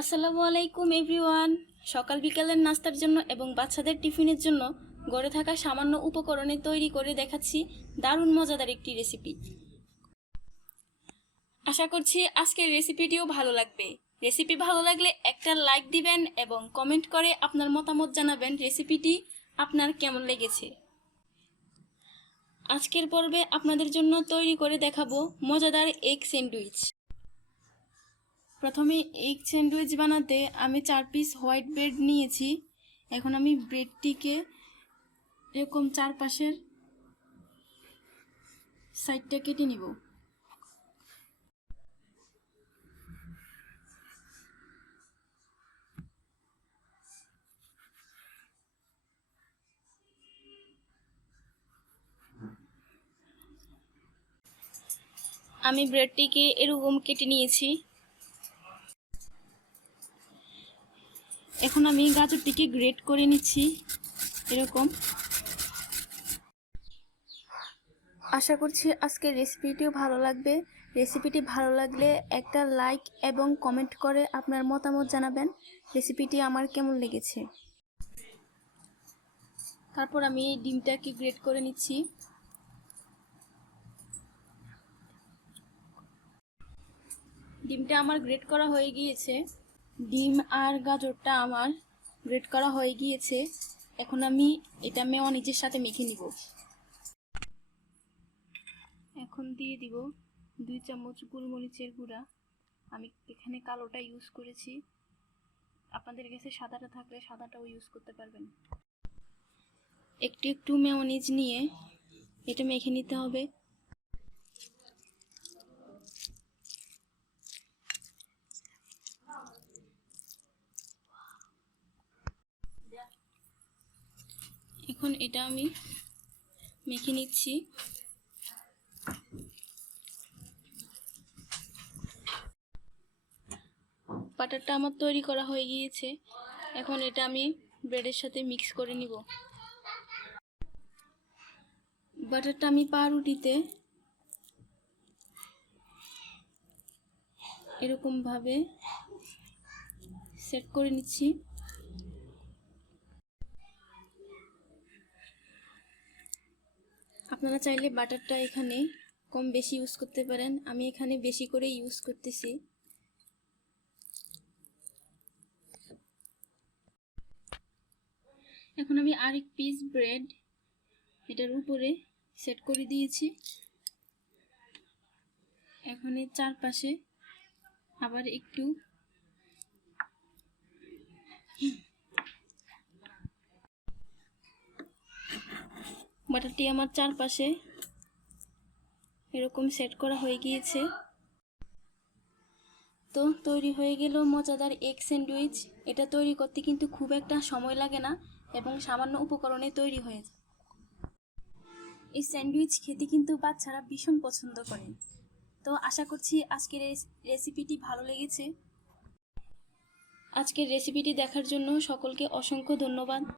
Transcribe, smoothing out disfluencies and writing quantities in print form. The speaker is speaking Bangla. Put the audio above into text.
আসসালামু আলাইকুম এভরিওয়ান। সকাল বিকালের নাস্তার জন্য এবং বাচ্চাদের টিফিনের জন্য গড়ে থাকা সামান্য উপকরণে তৈরি করে দেখাচ্ছি দারুণ মজাদার একটি রেসিপি। আশা করছি আজকের রেসিপিটিও ভালো লাগবে। রেসিপি ভালো লাগলে একটা লাইক দিবেন এবং কমেন্ট করে আপনার মতামত জানাবেন রেসিপিটি আপনার কেমন লেগেছে। আজকের পর্বে আপনাদের জন্য তৈরি করে দেখাবো মজাদার এগ স্যান্ডউইচ। প্রথমে এগ স্যান্ডউইচ বানাতে আমি 4 পিস হোয়াইট ব্রেড নিয়েছি। এখন আমি ব্রেডটিকে এরকম চারপাশের সাইডটা কেটে নিব। আমি ব্রেডটিকে এরকম কেটে নিয়েছি। এখন আমি গাজরটিকে গ্রেট করে নিচ্ছি এরকম। আশা করছি আজকের রেসিপিটিও ভালো লাগবে। রেসিপিটি ভালো লাগলে একটা লাইক এবং কমেন্ট করে আপনার মতামত জানাবেন রেসিপিটি আমার কেমন লেগেছে। তারপর আমি ডিমটাকে গ্রেট করে নিচ্ছি। ডিমটা আমার গ্রেট করা হয়ে গিয়েছে। ডিম আর গাজরটা আমার গ্রেট করা হয়ে গিয়েছে। এখন আমি এটা মেয়োনিজের সাথে মেখে নিব। এখন দিয়ে দিব 2 চামচ গোলমরিচের গুঁড়া। আমি এখানে কালোটা ইউজ করেছি, আপনাদের কাছে সাদাটা থাকলে সাদাটাও ইউজ করতে পারবেন। একটু একটু মেয়োনিজ নিয়ে এটা মেখে নিতে হবে। এখন এটা আমি মেখে নিচ্ছি। বাটারটা আমার তৈরি করা হয়ে গিয়েছে। এখন এটা আমি ব্রেডের সাথে মিক্স করে নিব। বাটারটা আমি পাউরুটিতে এরকম ভাবে সেট করে নিচ্ছি। আপনারা চাইলে বাটারটা এখানে কম বেশি ইউজ করতে পারেন, আমি এখানে বেশি করে ইউজ করতেছি। এখন আমি আরেক পিস ব্রেড এটার উপরে সেট করে দিয়েছি। এখন এর চারপাশে আবার একটু বাটারটি আমার চারপাশে এরকম সেট করা হয়ে গিয়েছে। তো তৈরি হয়ে গেল মজাদার এগ স্যান্ডউইচ। এটা তৈরি করতে কিন্তু খুব একটা সময় লাগে না এবং সামান্য উপকরণে তৈরি হয়ে যায়। এই স্যান্ডউইচ খেতে কিন্তু বাচ্চারা ভীষণ পছন্দ করে। তো আশা করছি আজকের রেসিপিটি ভালো লেগেছে। আজকের রেসিপিটি দেখার জন্য সকলকে অসংখ্য ধন্যবাদ।